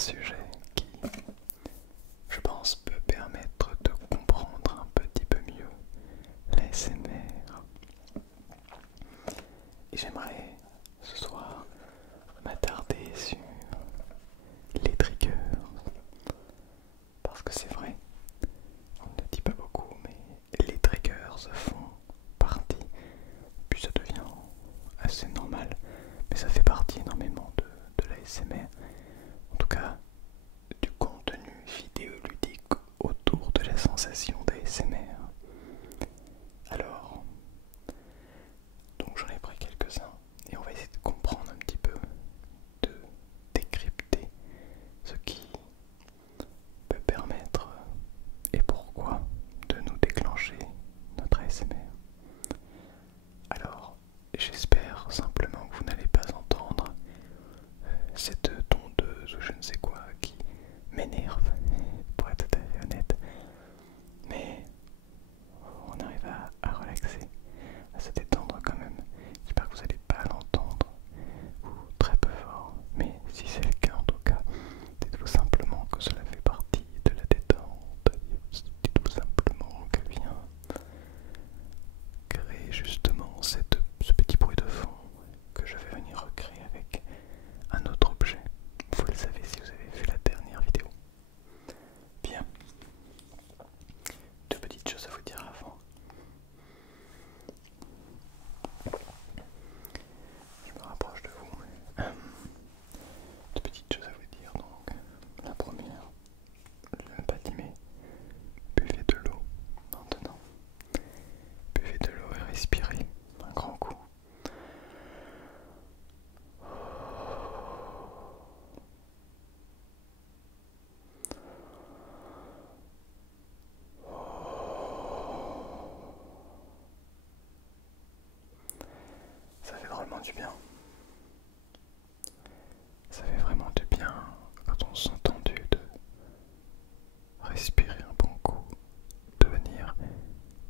sujet qui, je pense, peut permettre de comprendre un petit peu mieux l'ASMR. Et j'aimerais ce soir m'attarder sur les triggers. Parce que c'est vrai, on ne le dit pas beaucoup, mais les triggers font partie, puis ça devient assez normal, mais ça fait partie énormément de l'ASMR. En tout cas, du contenu vidéoludique autour de la sensation d'ASMR. Alors, donc j'en ai pris quelques-uns et on va essayer de comprendre un petit peu, de décrypter ce qui peut permettre et pourquoi de nous déclencher notre ASMR. Alors, j'espère simplement que vous n'allez pas entendre cette tondeuse ou je ne sais quoi qui m'énerve, pour être tout à fait honnête. Mais on arrive à relaxer, à se détendre quand même. J'espère que vous n'allez pas l'entendre, ou très peu fort. Mais si c'est le cas en tout cas, dites-vous simplement que cela fait partie de la détente. Dites-vous simplement que vient créer justement ce petit bruit de fond que je vais venir recréer avec un autre objet. Vous le savez si vous avez vu la dernière vidéo. Bien. Deux petites choses à vous dire avant. Je me rapproche de vous. Deux petites choses à vous dire donc. La première, le bâtiment. Buvez de l'eau maintenant. Buvez de l'eau et respirez un grand coup. Ça fait drôlement du bien. Ça fait vraiment du bien quand on s'est entendu de respirer un bon coup, de venir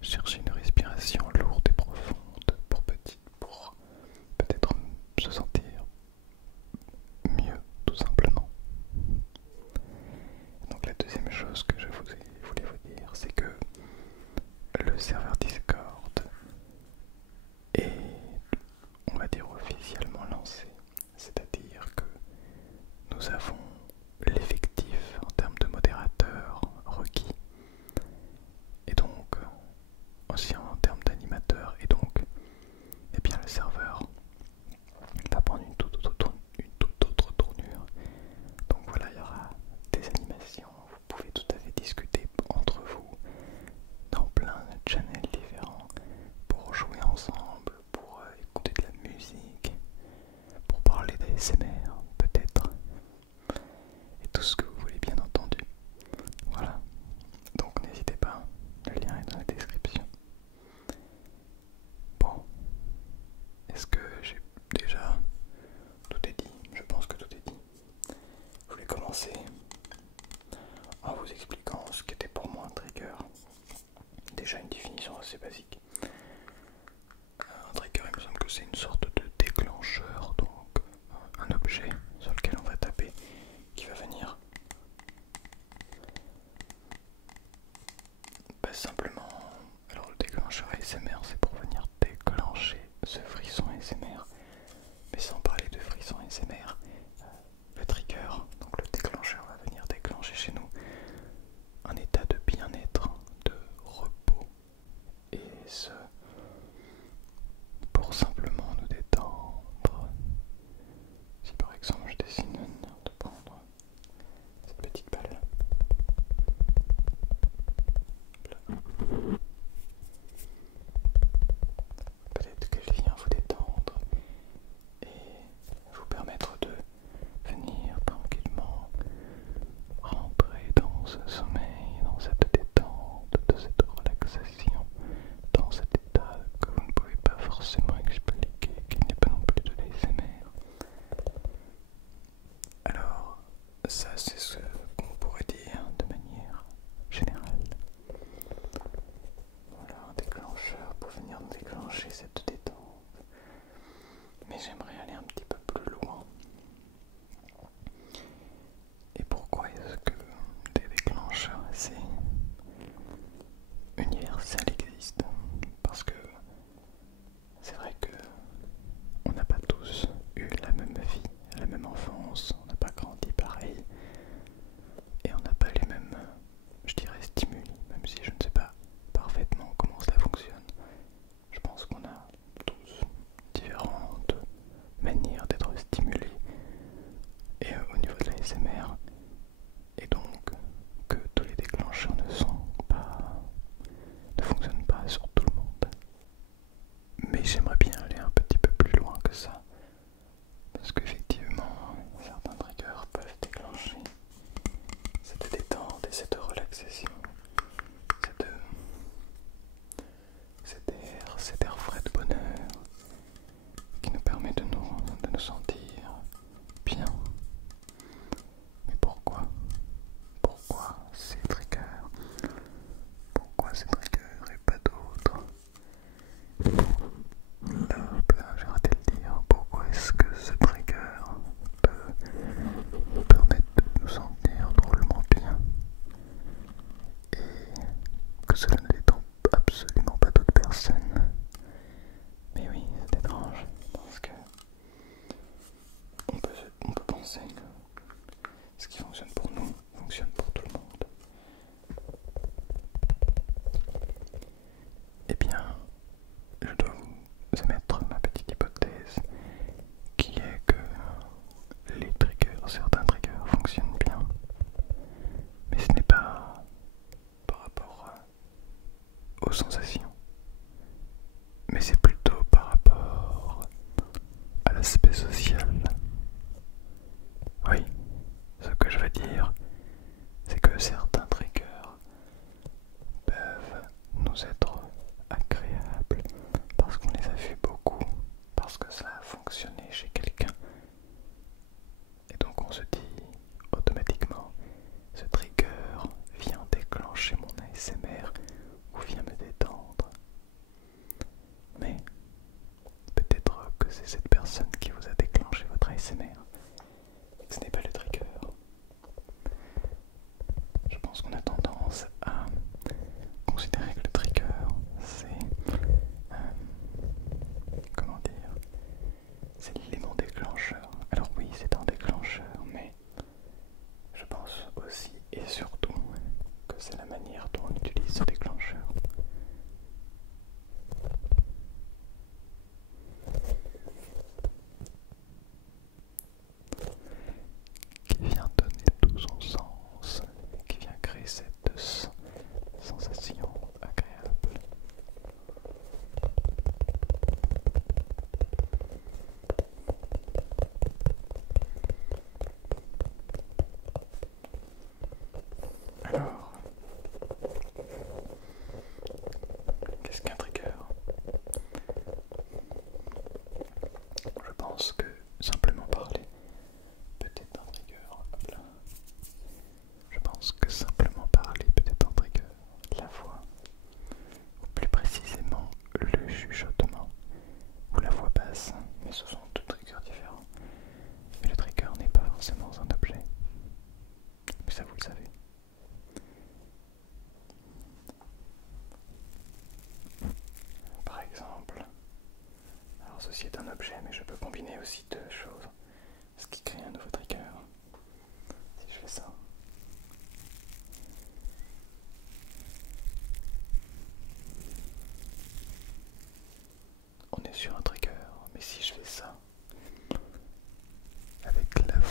chercher une respiration lourde et profonde pour peut-être se sentir mieux tout simplement. Donc la deuxième chose que je voulais vous dire, c'est que le serveur Discord est, on va dire, officiellement lancé. C'est-à-dire que nous avons l'effectif en termes de modérateurs requis, et donc aussi en termes d'animateurs, et donc eh bien le serveur va prendre une toute autre tournure. Donc voilà, il y aura des animations, vous pouvez tout à fait discuter entre vous dans plein de channels différents pour jouer ensemble, pour écouter de la musique, pour parler d'ASMR peut-être, et tout ce que vous voulez bien entendu. Voilà, donc n'hésitez pas, le lien est dans la description. Bon, est-ce que j'ai déjà tout est dit? Je pense que tout est dit. Je voulais commencer en vous expliquant ce qu'était pour moi un trigger. Déjà une définition assez basique. Un trigger, il me semble que c'est une sorte de déclencheur, donc un objet sur lequel on va taper qui va venir simplement. Alors le déclencheur ASMR, c'est pour venir déclencher ce frisson ASMR, mais sans parler de frisson ASMR, le trigger, donc le déclencheur, va venir déclencher chez nous un état de bien-être, de repos, et ce pour simplement nous détendre. Si par exemple je décide de prendre cette petite balle là. Peut-être qu'elle vient vous détendre et vous permettre de venir tranquillement rentrer dans ce sommeil, dans cette détente, de cette relaxation, dans cet état que vous ne pouvez pas forcément expliquer, qui n'est pas non plus de l'ASMR. Alors, ça c'est ce qu'on pourrait dire de manière générale. Voilà un déclencheur pour venir déclencher cette détente. Mais j'aimerais aller un petit peu plus loin et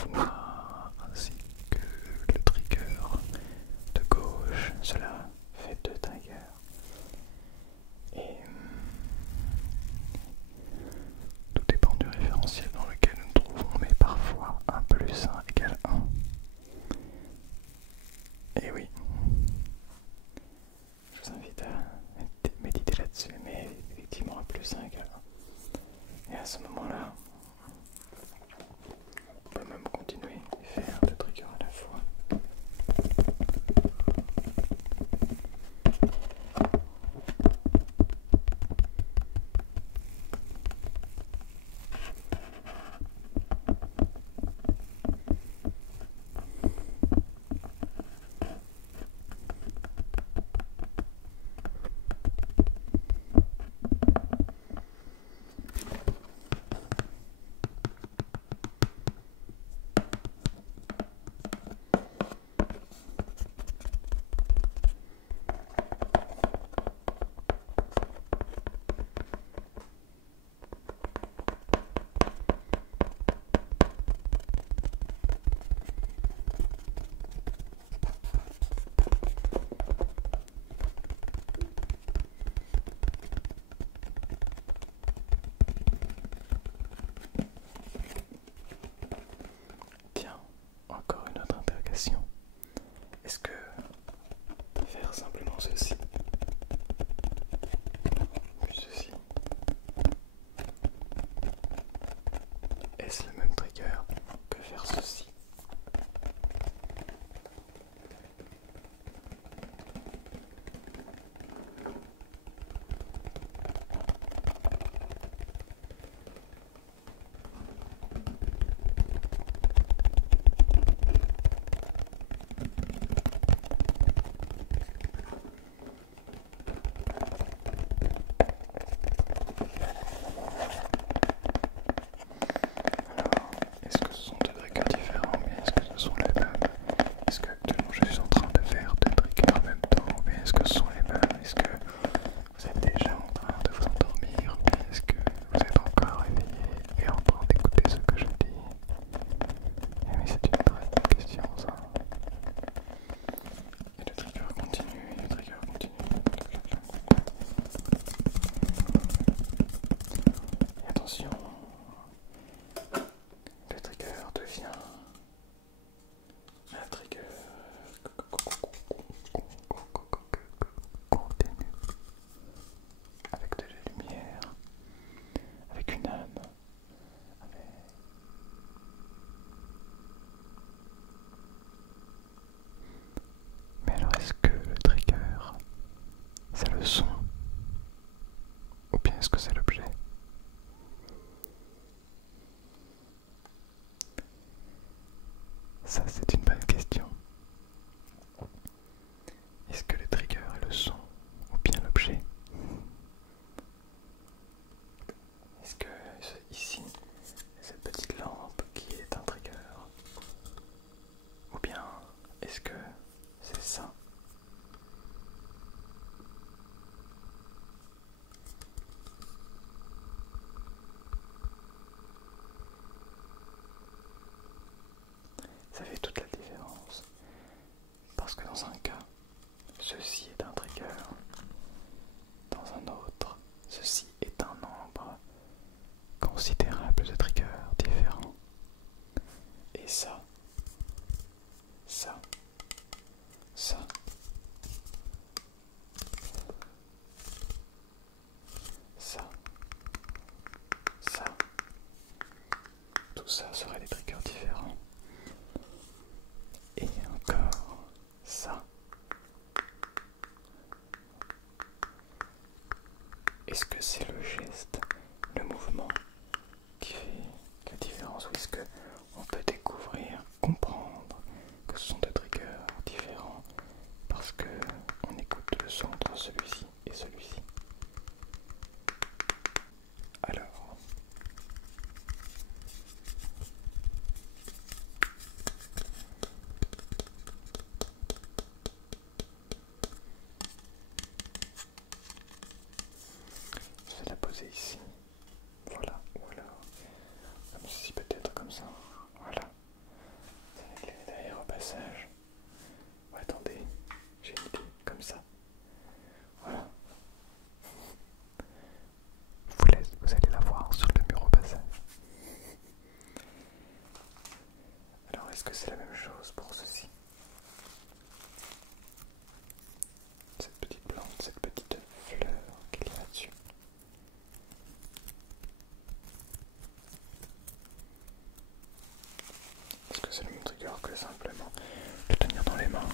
voix ainsi que le trigger de gauche. Cela fait 2 triggers. Et tout dépend du référentiel dans lequel nous nous trouvons, mais parfois 1 plus 1 égale 1. Et oui, je vous invite à méditer là-dessus, mais effectivement 1 plus 1 égale 1. Et à ce moment-là, on peut même continuer et faire 2 triggers à la fois. Tiens, encore une autre interrogation. Est-ce que faire simplement ceci, puis ceci, est-ce le même trigger que faire ceci? Est-ce que ce sont 2 triggers différents, mais est-ce que ce sont les mêmes? Est-ce que actuellement je suis en train de faire 2 triggers en même temps, mais est-ce que ce sont les mêmes? Est-ce que vous êtes déjà en train de vous endormir, mais est-ce que vous êtes encore réveillé et en train d'écouter ce que je dis? Eh oui, c'est une très bonne question ça. Et le trigger continue, et le trigger continue. Et attention, le trigger devient un trigger continu, avec de la lumière, avec une âme, Mais alors est-ce que le trigger c'est le son ou bien est-ce que c'est l'objet? Ça c'est une bonne question. Est-ce que le trigger est le son ou bien l'objet? Est-ce que ici, cette petite lampe qui est un trigger? Ou bien est-ce que c'est ça? Ça fait toute la différence. Parce que dans un cas, ceci est un trigger. Dans un autre, ceci est un nombre considérable de triggers différents. Et ça, ça, ça, ça, ça, tout ça serait des triggers différents. Et encore ça. Est-ce que c'est le geste, le mouvement qui fait la différence, ou est-ce que on peut découvrir, comprendre que ce sont des triggers différents parce que on écoute le son entre celui-ci et celui-ci? Alors, que c'est la même chose pour ceci? Cette petite plante, cette petite fleur qu'il y a là-dessus. Est-ce que c'est le même trigger que simplement le tenir dans les mains